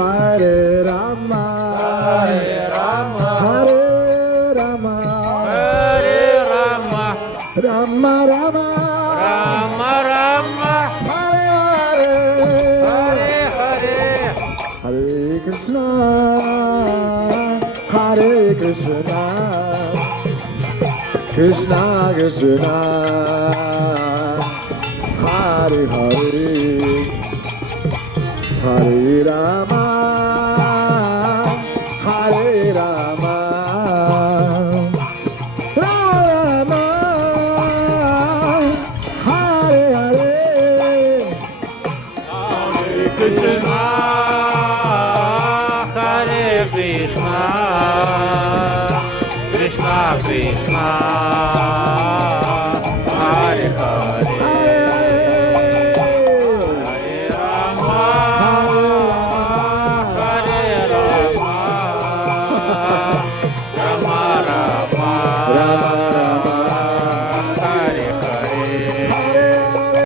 Hare Rama, Hare Rama, Hare Rama, Hare Rama, Rama Rama, Rama Rama, Hare Hare, Hare Hare, Hare Krishna, Hare Krishna, Krishna Krishna, Hare Hare, Hare Rama, Hare Rama, Rama, Hare Hare. Hare Krishna, Hare Krishna, Krishna Krishna,